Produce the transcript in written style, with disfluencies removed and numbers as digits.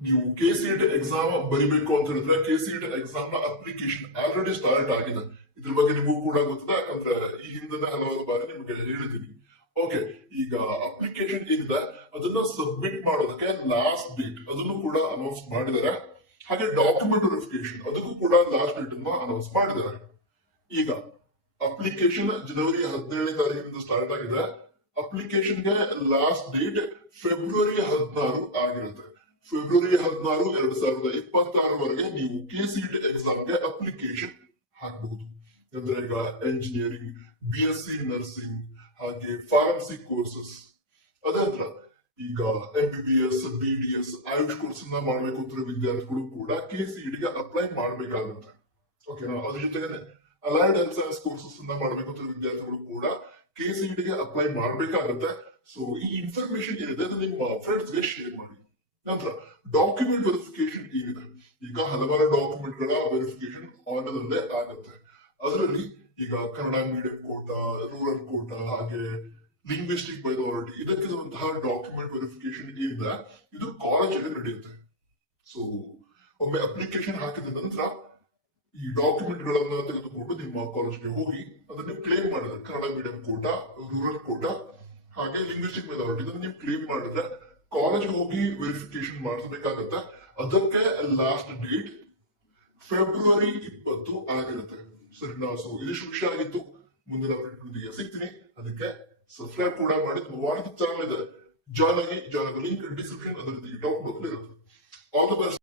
ನೀವು KCET exam ಬರಿಬೇಕು ಅಂತ ಹೇಳಿದ್ರೆ KCET ಎಕ್ಸಾಮ್ ನ ಅಪ್ಲಿಕೇಶನ್ ಆಲ್ರೆಡಿ ಸ್ಟಾರ್ಟ್ ಆಗಿದೆ. ಇದ್ರ ಬಗ್ಗೆ ನಿಮಗೂ ಕೂಡ ಗೊತ್ತಿದೆ, ಯಾಕಂದ್ರೆ ಈ ಹಿಂದಿನ ಹಲವಾರು ಬಾರಿ ನಿಮಗೆ ಹೇಳಿದ್ದೀನಿ. ಓಕೆ, ಈಗ ಅಪ್ಲಿಕೇಶನ್ ಏನಿದೆ ಅದನ್ನ ಸಬ್ಮಿಟ್ ಮಾಡೋದಕ್ಕೆ ಲಾಸ್ಟ್ ಡೇಟ್ ಅದನ್ನು ಕೂಡ ಅನೌನ್ಸ್ ಮಾಡಿದ್ದಾರೆ. ಹಾಗೆ ಡಾಕ್ಯುಮೆಂಟ್ ವೆರಿಫಿಕೇಶನ್ ಅದಕ್ಕೂ ಕೂಡ ಲಾಸ್ಟ್ ಡೇಟ್ ಅನ್ನ ಅನೌನ್ಸ್ ಮಾಡಿದ್ದಾರೆ. ಈಗ ಅಪ್ಲಿಕೇಶನ್ ಜನವರಿ 17ನೇ ತಾರೀಕಿನಿಂದ ಸ್ಟಾರ್ಟ್ ಆಗಿದೆ. ಅಪ್ಲಿಕೇಶನ್ಗೆ ಲಾಸ್ಟ್ ಡೇಟ್ ಫೆಬ್ರವರಿ 16 ಆಗಿರುತ್ತೆ. ಫೆಬ್ರವರಿ 16, 2026 ನೀವು KCET ಎಕ್ಸಾಮ್ಗೆ ಅಪ್ಲಿಕೇಶನ್ ಹಾಕಬಹುದು. ಅಂದ್ರೆ ಈಗ ಎಂಜಿನಿಯರಿಂಗ್, BSc ನರ್ಸಿಂಗ್, ಹಾಗೆ ಫಾರ್ಮಸಿ ಕೋರ್ಸಸ್, ಅದೇ ಹತ್ರ ಈಗ MBBS, BDS, ಆಯುಷ್ ಕೋರ್ಸ್ ಮಾಡಬೇಕು ಅಂತ ವಿದ್ಯಾರ್ಥಿಗಳು ಕೂಡ KCET ಗೆ ಅಪ್ಲೈ ಮಾಡಬೇಕಾಗುತ್ತೆ. ಓಕೆನಾ? ಅದ್ರ ಜೊತೆಗೆ ಅಲೈಡ್ ಹೆಲ್ತ್ ಸೈನ್ಸ್ ಕೋರ್ಸಸ್ ಮಾಡಬೇಕು ಅಂತ ವಿದ್ಯಾರ್ಥಿಗಳು ಕೂಡ KCET ಗೆ ಅಪ್ಲೈ ಮಾಡಬೇಕಾಗುತ್ತೆ. ಸೊ ಈ ಇನ್ಫಾರ್ಮೇಶನ್ ಏನಿದೆ ಅದು ನಿಮ್ಮ ಫ್ರೆಂಡ್ಸ್ ಗೆ ಶೇರ್ ಮಾಡಿ. ನಂತರ ಡಾಕ್ಯುಮೆಂಟ್ ವೆರಿಫಿಕೇಶನ್ ಏನಿದೆ, ಈಗ ಹಲವಾರು ಡಾಕ್ಯುಮೆಂಟ್ ಗಳ ವೆರಿಫಿಕೇಶನ್ ಆನ್ಲೈನಲ್ಲೇ ಆಗುತ್ತೆ. ಅದರಲ್ಲಿ ಈಗ ಕನ್ನಡ ಮೀಡಿಯಂ ಕೋಟಾ, ರೂರಲ್ ಕೋಟಾ, ಹಾಗೆ ಲಿಂಗ್ವಿಸ್ಟಿಕ್ ಮೈನಾರಿಟಿ, ಇದಕ್ಕಿರುವಂತಹ ಡಾಕ್ಯುಮೆಂಟ್ ವೆರಿಫಿಕೇಶನ್ ಏನಿದೆ ಇದು ಕಾಲೇಜಲ್ಲಿ ನಡೆಯುತ್ತೆ. ಸೊ ಒಮ್ಮೆ ಅಪ್ಲಿಕೇಶನ್ ಹಾಕಿದ ನಂತರ ಈ ಡಾಕ್ಯುಮೆಂಟ್ ಗಳನ್ನ ತೆಗೆದುಕೊಂಡು ನಿಮ್ಮ ಕಾಲೇಜ್ಗೆ ಹೋಗಿ ಅದನ್ನ ಕ್ಲೇಮ್ ಮಾಡಿದ್ರೆ, ಕನ್ನಡ ಮೀಡಿಯಂ ಕೋಟಾ, ರೂರಲ್ ಕೋಟಾ, ಹಾಗೆ ಲಿಂಗ್ವಿಸ್ಟಿಕ್ ಮೈನಾರಿಟಿ ಇದನ್ನ ನೀವು ಕ್ಲೇಮ್ ಮಾಡಿದ್ರೆ ಕಾಲೇಜ್ಗೆ ಹೋಗಿ ವೆರಿಫಿಕೇಶನ್ ಮಾಡಿಸಬೇಕಾಗತ್ತೆ. ಅದಕ್ಕೆ ಲಾಸ್ಟ್ ಡೇಟ್ ಫೆಬ್ರವರಿ 20 ಆಗಿರುತ್ತೆ. ಸರಿನಾ? ಸೊ ಇದಿಷ್ಟು ವಿಷಯ ಆಗಿತ್ತು. ಮುಂದಿನ ಅಪ್ಡೇಟ್ ಸಿಗ್ತೀನಿ. ಅದಕ್ಕೆ ಸಬ್ಸ್ಕ್ರೈಬ್ ಕೂಡ ಮಾಡಿ. ತುಂಬ ವಾರದ ಚಾನಲ್ ಇದೆ, ಜಾಯ್ನ್ ಆಗಿ. ಲಿಂಕ್ ಡಿಸ್ಕ್ರಿಪ್ಷನ್ ಅದರ ಟಾಪ್ ಬಾಕ್ಸ್ ಇರುತ್ತೆ. All the best.